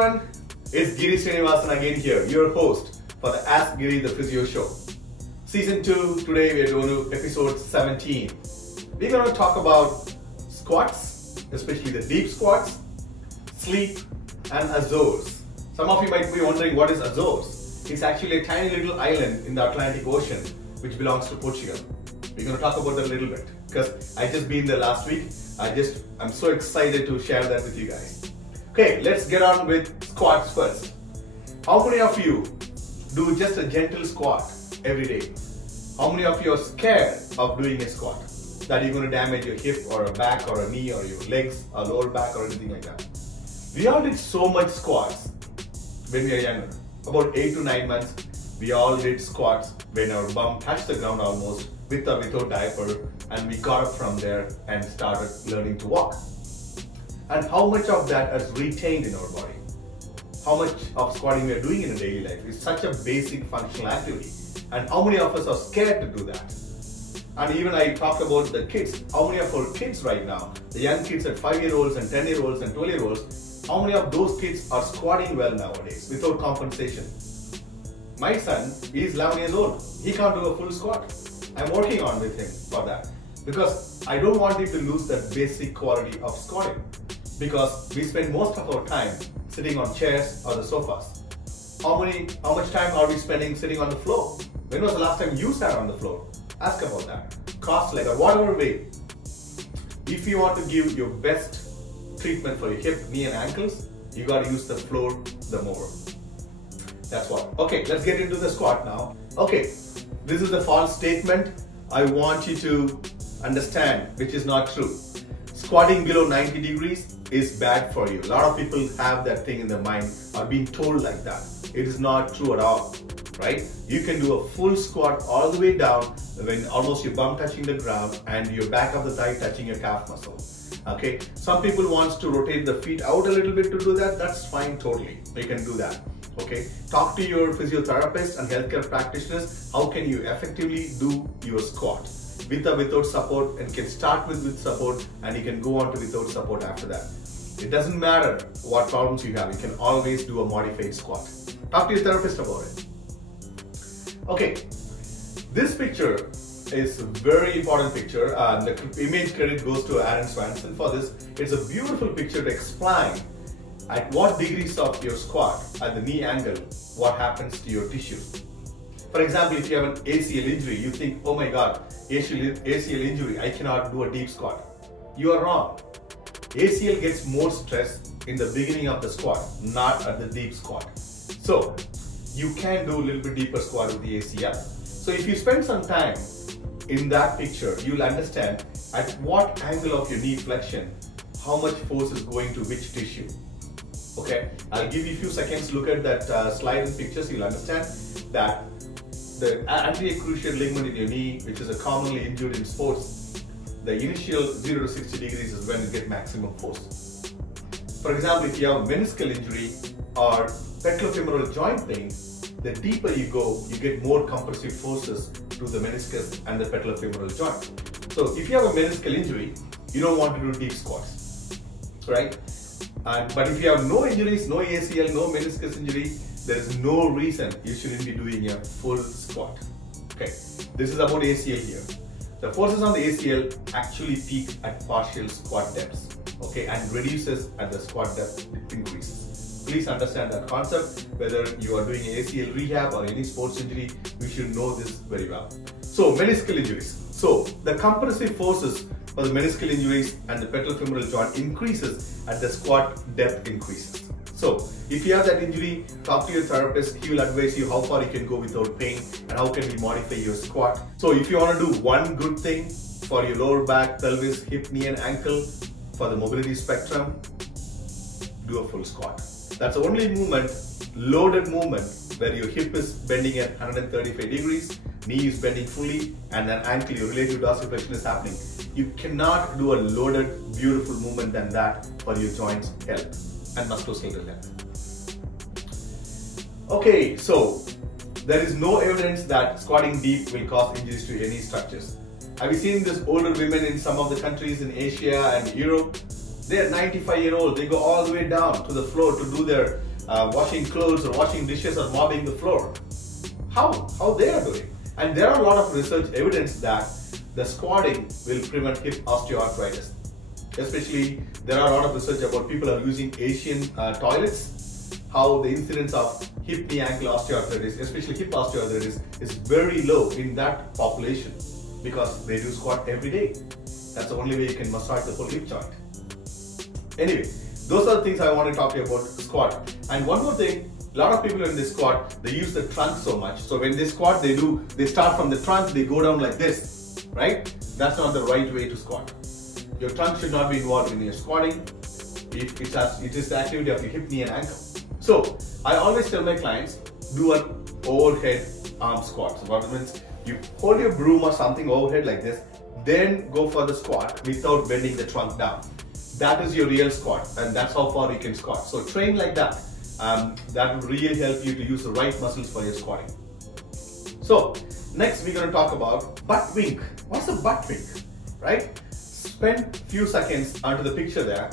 everyone, it's Giri Srinivasan again here, your host for the Ask Giri the Physio Show. Season 2, today we are going to episode 17. We're going to talk about squats, especially the deep squats, sleep and Azores. Some of you might be wondering what is Azores. It's actually a tiny little island in the Atlantic Ocean which belongs to Portugal. We're going to talk about that a little bit because I just been there last week. I'm so excited to share that with you guys. Okay, let's get on with squats first. How many of you do just a gentle squat every day? How many of you are scared of doing a squat? That you're going to damage your hip or a back or a knee or your legs or lower back or anything like that. We all did so much squats when we were younger. About 8 to 9 months, we all did squats when our bum touched the ground almost with or without diaper, and we got up from there and started learning to walk. And how much of that is retained in our body? How much of squatting we are doing in a daily life is such a basic functional activity, and how many of us are scared to do that? And even I talked about the kids. How many of our kids right now, the young kids at 5-year-olds and 10-year-olds and 12-year-olds, how many of those kids are squatting well nowadays without compensation? My son, he is 11 years old. He can't do a full squat. I'm working on with him for that because I don't want him to lose that basic quality of squatting, because we spend most of our time sitting on chairs or the sofas. How much time are we spending sitting on the floor? When was the last time you sat on the floor? Ask about that. Cross-leg or whatever way. If you want to give your best treatment for your hip, knee and ankles, you got to use the floor the more. That's what. Okay, let's get into the squat now. Okay, this is the false statement I want you to understand, which is not true. Squatting below 90 degrees is bad for you. A lot of people have that thing in their mind or being told like that. It is not true at all, right? You can do a full squat all the way down when almost your bum touching the ground and your back of the thigh touching your calf muscle. Okay, some people want to rotate the feet out a little bit to do that. That's fine, totally. You can do that. Okay, talk to your physiotherapist and healthcare practitioners. How can you effectively do your squat with or without support, and can start with support and you can go on to without support after that. It doesn't matter what problems you have, you can always do a modified squat. Talk to your therapist about it. Okay, this picture is a very important picture, and the image credit goes to Aaron Swanson for this. It's a beautiful picture to explain at what degrees of your squat at the knee angle, what happens to your tissues. For example, if you have an ACL injury, you think, oh my god, ACL injury, I cannot do a deep squat. You are wrong. ACL gets more stress in the beginning of the squat, not at the deep squat. So you can do a little bit deeper squat with the ACL. So if you spend some time in that picture, you'll understand at what angle of your knee flexion, how much force is going to which tissue. Okay, I'll give you a few seconds to look at that slide and pictures. You'll understand that the anterior cruciate ligament in your knee, which is a commonly injured in sports, the initial 0 to 60 degrees is when you get maximum force. For example, if you have a meniscal injury or patellofemoral joint pain, the deeper you go, you get more compressive forces to the meniscus and the patellofemoral joint. So if you have a meniscal injury, you don't want to do deep squats, right? But if you have no injuries, no ACL, no meniscus injury, there is no reason you shouldn't be doing a full squat. Okay, this is about ACL here. The forces on the ACL actually peak at partial squat depths, okay, and reduces at the squat depth increases. Please understand that concept. Whether you are doing ACL rehab or any sports injury, you should know this very well. So meniscal injuries. So the compressive forces for the meniscal injuries and the patellofemoral joint increases at the squat depth increases. So if you have that injury, talk to your therapist. He will advise you how far you can go without pain and how can you modify your squat. So if you want to do one good thing for your lower back, pelvis, hip, knee and ankle for the mobility spectrum, do a full squat. That's the only movement, loaded movement, where your hip is bending at 135 degrees, knee is bending fully, and then ankle, your relative dorsiflexion is happening. You cannot do a loaded, beautiful movement than that for your joints health and musculoskeletal health. Okay, so there is no evidence that squatting deep will cause injuries to any structures. Have you seen these older women in some of the countries in Asia and Europe? They're 95-year-old, they go all the way down to the floor to do their washing clothes or washing dishes or mopping the floor. How they are doing. And there are a lot of research evidence that the squatting will prevent hip osteoarthritis. Especially, there are a lot of research about people are using Asian toilets, how the incidence of hip, knee, ankle osteoarthritis, especially hip osteoarthritis, is very low in that population because they do squat every day. That's the only way you can massage the whole hip joint. Anyway, those are the things I want to talk to you about squat. And one more thing, a lot of people in this squat, they use the trunk so much. So when they squat, they start from the trunk, they go down like this, right? That's not the right way to squat. Your trunk should not be involved in your squatting. It is the activity of your hip, knee and ankle. So I always tell my clients, do an overhead arm squat. So what means you hold your broom or something overhead like this, then go for the squat without bending the trunk down. That is your real squat, and that's how far you can squat. So train like that. That will really help you to use the right muscles for your squatting. So next we're going to talk about butt wink. What's a butt wink, right? Spend few seconds onto the picture there.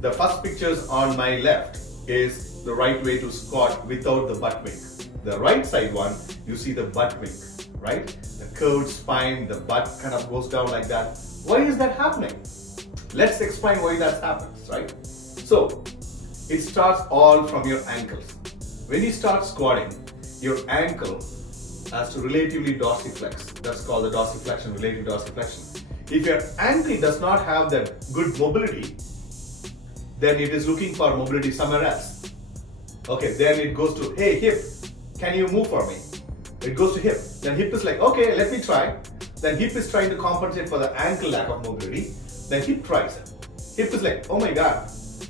The first pictures on my left is the right way to squat without the butt wink. The right side one, you see the butt wink, right? The curved spine, the butt kind of goes down like that. Why is that happening? Let's explain why that happens, right? So it starts all from your ankles. When you start squatting, your ankle has to relatively dorsiflex. That's called the dorsiflexion, relative dorsiflexion. If your ankle does not have that good mobility, then it is looking for mobility somewhere else. Okay, then it goes to, hey hip, can you move for me? It goes to hip. Then hip is like, okay, let me try. Then hip is trying to compensate for the ankle lack of mobility. Then hip tries it. Hip is like, oh my God,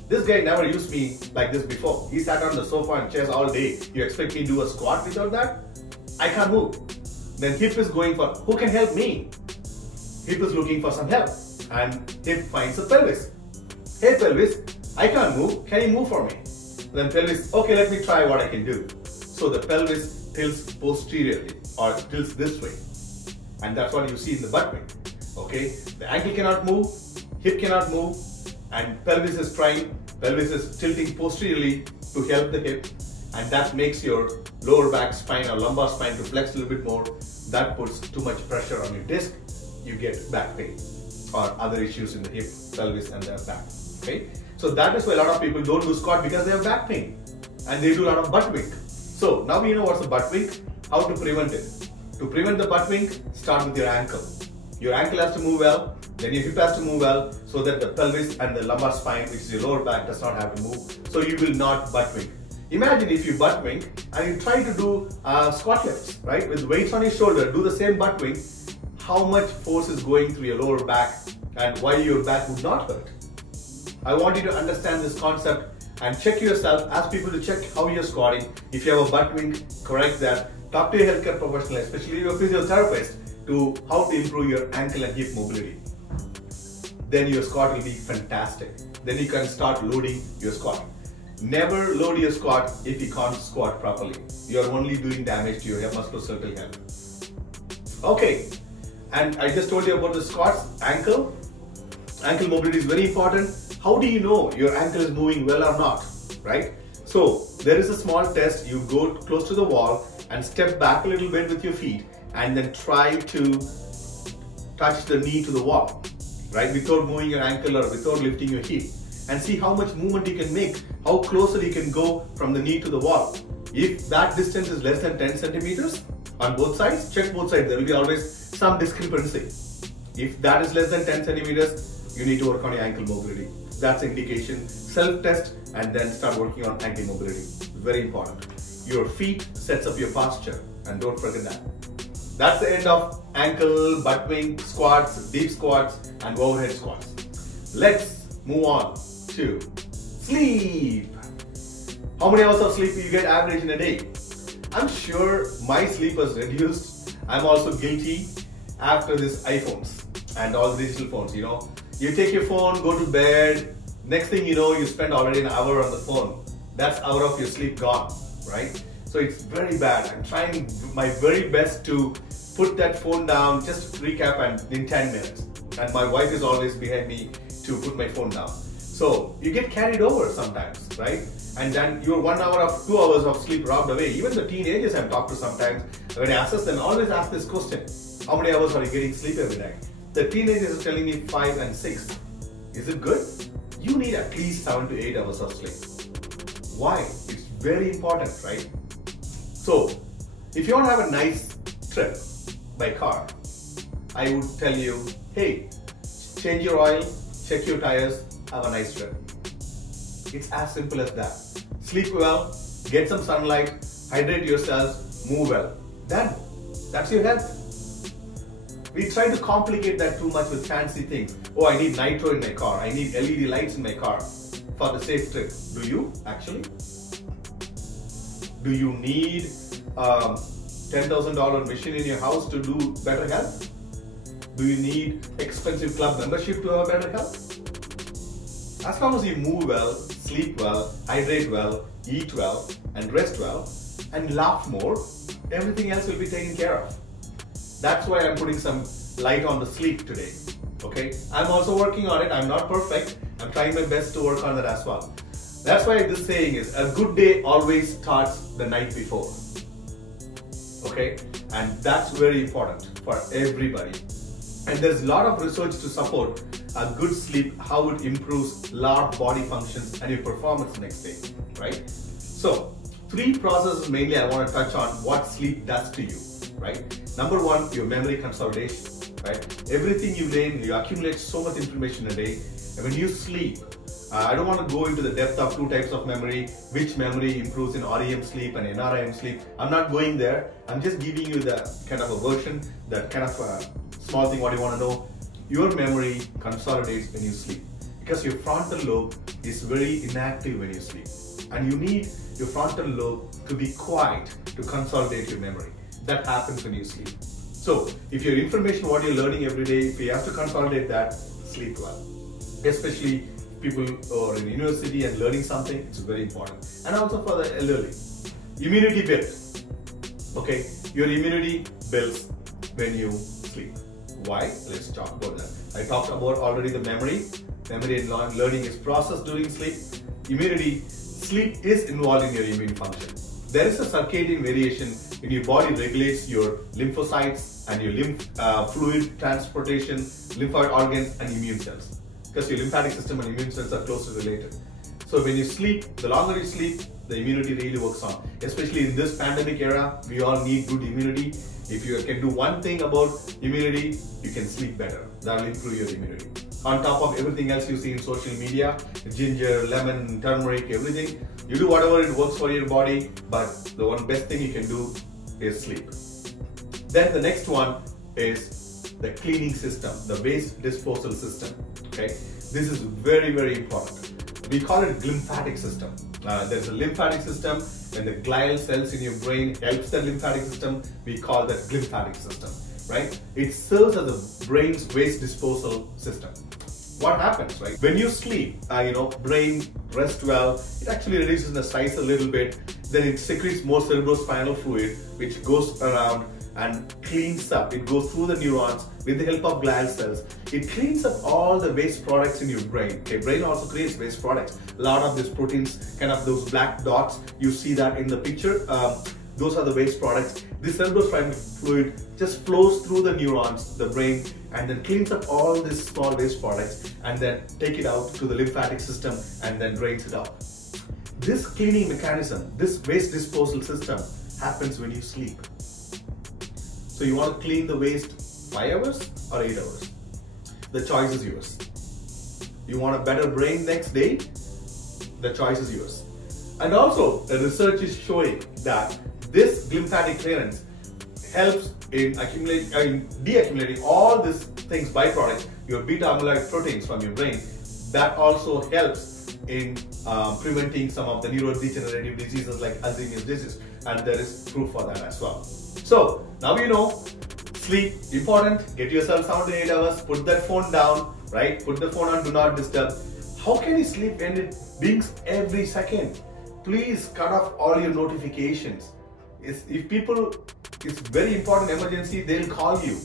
this guy never used me like this before. He sat on the sofa and chairs all day. You expect me to do a squat without that? I can't move. Then hip is going for, who can help me? Hip is looking for some help. And hip finds the pelvis. Hey pelvis, I can't move. Can you move for me? Then pelvis, okay, let me try what I can do. So the pelvis tilts posteriorly or tilts this way. And that's what you see in the butt wink. Okay, the ankle cannot move, hip cannot move, and pelvis is trying, pelvis is tilting posteriorly to help the hip, and that makes your lower back spine or lumbar spine to flex a little bit more. That puts too much pressure on your disc, you get back pain or other issues in the hip, pelvis and their back. Okay, so that is why a lot of people don't do squat because they have back pain and they do a lot of butt wink. So now we know what's a butt wink, how to prevent it. To prevent the butt wink, start with your ankle. Your ankle has to move well, then your hip has to move well, so that the pelvis and the lumbar spine, which is your lower back, does not have to move. So you will not butt wink. Imagine if you butt wink and you try to do squat lifts, right? With weights on your shoulder, do the same butt wink. How much force is going through your lower back and why your back would not hurt? I want you to understand this concept and check yourself. Ask people to check how you're squatting. If you have a butt wink, correct that. Talk to your healthcare professional, especially your physiotherapist, to how to improve your ankle and hip mobility. Then your squat will be fantastic. Then you can start loading your squat. Never load your squat if you can't squat properly. You are only doing damage to your musculoskeletal health. Okay, and I just told you about the squats, ankle. Ankle mobility is very important. How do you know your ankle is moving well or not, right? So there is a small test. You go close to the wall and step back a little bit with your feet and then try to touch the knee to the wall, right? Without moving your ankle or without lifting your hip, and see how much movement you can make, how closer you can go from the knee to the wall. If that distance is less than 10 centimeters on both sides, check both sides. There will be always some discrepancy. If that is less than 10 centimeters, you need to work on your ankle mobility. That's an indication. Self-test and then start working on ankle mobility. Very important. Your feet sets up your posture, and don't forget that. That's the end of ankle, butt wink, squats, deep squats and overhead squats. Let's move on to sleep. How many hours of sleep do you get average in a day? I'm sure my sleep was reduced. I'm also guilty after this iPhones and all the digital phones, you know. You take your phone, go to bed, next thing you know, you spend already an hour on the phone. That's hour of your sleep gone, right? So it's very bad. I'm trying my very best to put that phone down, just recap, and in 10 minutes. And my wife is always behind me to put my phone down. So you get carried over sometimes, right? and then your 1 hour of 2 hours of sleep robbed away. Even the teenagers I've talked to sometimes, when I assess them, I always ask this question: how many hours are you getting sleep every night? The teenagers are telling me 5 and 6. Is it good? You need at least 7 to 8 hours of sleep. Why? It's very important, right? So, if you want to have a nice trip by car, I would tell you, hey, change your oil, check your tires, have a nice trip. It's as simple as that. Sleep well, get some sunlight, hydrate yourself, move well. Then, that's your health. We try to complicate that too much with fancy things. Oh, I need nitro in my car, I need LED lights in my car for the safe trip. Do you actually? Do you need $10,000 machine in your house to do better health? Do you need expensive club membership to have better health? As long as you move well, sleep well, hydrate well, eat well, and rest well, and laugh more, everything else will be taken care of. That's why I'm putting some light on the sleep today. Okay? I'm also working on it. I'm not perfect. I'm trying my best to work on that as well. That's why this saying is, a good day always starts the night before. Okay? And that's very important for everybody. And there's a lot of research to support a good sleep, how it improves a lot of body functions and your performance next day, right? So, 3 processes mainly I want to touch on what sleep does to you, right? Number 1, your memory consolidation, right? Everything you learn, you accumulate so much information a day, and when you sleep, I don't want to go into the depth of 2 types of memory, which memory improves in REM sleep and NREM sleep. I'm not going there. I'm just giving you the kind of a version, that kind of a small thing what you want to know. Your memory consolidates when you sleep because your frontal lobe is very inactive when you sleep, and you need your frontal lobe to be quiet to consolidate your memory. That happens when you sleep. So if your information, what you're learning every day, if you have to consolidate that, sleep well. Especially people who are in university and learning something, it's very important. And also for the elderly. Immunity build. Okay, your immunity builds when you sleep. Why? Let's talk about that. I talked about already the memory. Memory and learning is processed during sleep. Immunity, sleep is involved in your immune function. There is a circadian variation in your body regulates your lymphocytes and your lymph fluid transportation, lymphoid organs and immune cells. Because your lymphatic system and immune cells are closely related. So when you sleep, the longer you sleep, the immunity really works on. Especially in this pandemic era, we all need good immunity. If you can do one thing about immunity, you can sleep better. That will improve your immunity. On top of everything else you see in social media, ginger, lemon, turmeric, everything, you do whatever it works for your body, but the one best thing you can do is sleep. Then the next one is the cleaning system, the waste disposal system. Okay, this is very, very important. We call it lymphatic system. There's a lymphatic system. When the glial cells in your brain helps the lymphatic system, we call that lymphatic system, right? It serves as the brain's waste disposal system. What happens, right? When you sleep, brain rest well, it actually reduces the size a little bit, then it secretes more cerebrospinal fluid, which goes around and cleans up. It goes through the neurons with the help of glial cells. It cleans up all the waste products in your brain. Okay, brain also creates waste products. A lot of these proteins, kind of those black dots, you see that in the picture. Those are the waste products. This cerebrospinal fluid just flows through the neurons, the brain, and then cleans up all these small waste products and then take it out to the lymphatic system and then drains it out. This cleaning mechanism, this waste disposal system happens when you sleep. So you want to clean the waste 5 hours or 8 hours? The choice is yours. You want a better brain next day? The choice is yours. And also, the research is showing that this lymphatic clearance helps in deaccumulating all these things, byproducts, your beta amyloid proteins from your brain. That also helps in preventing some of the neurodegenerative diseases like Alzheimer's disease, and there is proof for that as well. So now you know, sleep important. Get yourself 7 to 8 hours. Put that phone down, right? Put the phone on do not disturb. How can you sleep when it dings every second? Please cut off all your notifications. If people, it's very important emergency, they'll call you.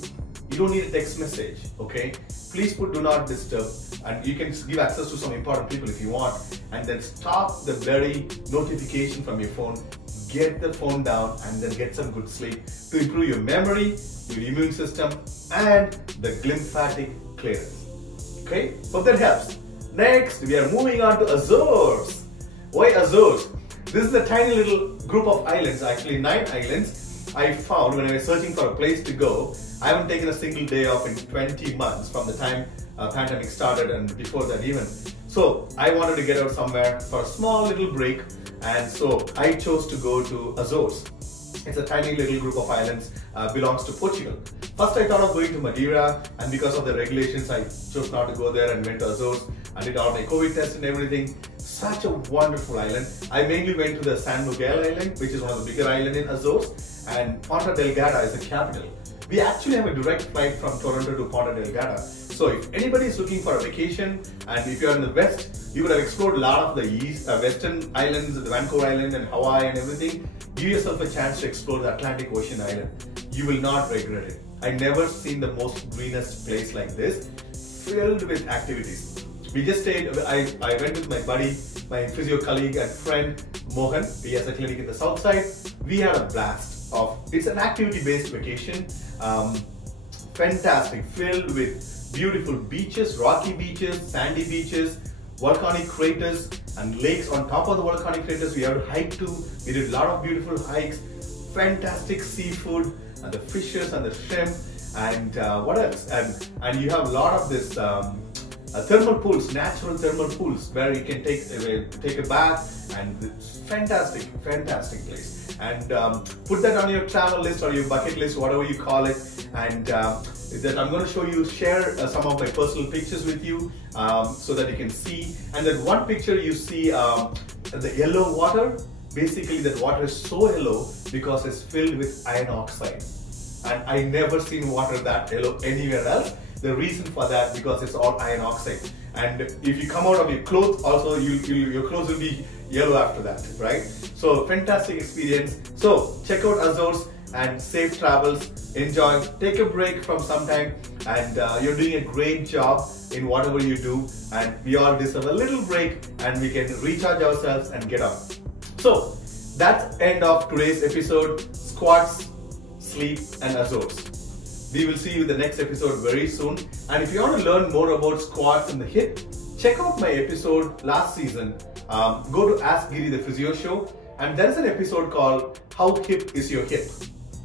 You don't need a text message, okay? Please put do not disturb, and you can give access to some important people if you want, and then stop the blurry notification from your phone. Get the phone down and then get some good sleep to improve your memory, your immune system, and the glymphatic clearance. Okay, hope that helps. Next, we are moving on to Azores. Why Azores? This is a tiny little group of islands, actually 9 islands. I found when I was searching for a place to go. I haven't taken a single day off in 20 months from the time pandemic started and before that even. So I wanted to get out somewhere for a small little break, and so I chose to go to Azores. It's a tiny little group of islands, belongs to Portugal. First I thought of going to Madeira, and because of the regulations I chose not to go there and went to Azores. I did all my COVID tests and everything. Such a wonderful island. I mainly went to the San Miguel Island, which is one of the bigger islands in Azores, and Ponta Delgada is the capital. We actually have a direct flight from Toronto to Ponta Delgada. So if anybody is looking for a vacation, and if you're in the west, you would have explored a lot of the western islands, the Vancouver Island and Hawaii and everything. Give yourself a chance to explore the Atlantic Ocean island. You will not regret it. I never seen the most greenest place like this, filled with activities. We just stayed, I went with my buddy, my physio colleague and friend Mohan. He has a clinic in the south side. We had a blast it's an activity-based vacation. Fantastic, filled with beautiful beaches, rocky beaches, sandy beaches, volcanic craters and lakes on top of the volcanic craters. We had to hike to. We did a lot of beautiful hikes, fantastic seafood and the fishes and the shrimp, and what else? And you have a lot of this thermal pools, natural thermal pools where you can take a bath, and it's fantastic place. And put that on your travel list or your bucket list, whatever you call it. And that I'm going to share some of my personal pictures with you so that you can see. And that one picture you see the yellow water. Basically, that water is so yellow because it's filled with iron oxide. And I never seen water that yellow anywhere else. The reason for that, because it's all iron oxide. And if you come out of your clothes, also your clothes will be yellow after that, right? So fantastic experience. So check out Azores and safe travels. Enjoy. Take a break from some time, and you're doing a great job in whatever you do. And we all deserve a little break, and we can recharge ourselves and get up. So that's end of today's episode. Squats, sleep, and Azores. We will see you in the next episode very soon. And if you want to learn more about squats and the hip, check out my episode last season. Go to Ask Giri, the Physio Show, and there is an episode called How Hip is Your Hip.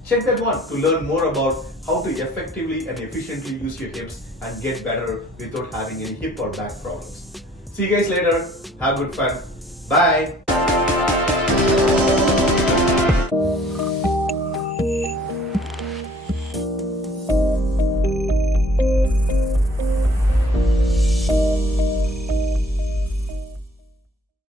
Check that one to learn more about how to effectively and efficiently use your hips and get better without having any hip or back problems. See you guys later. Have good fun. Bye.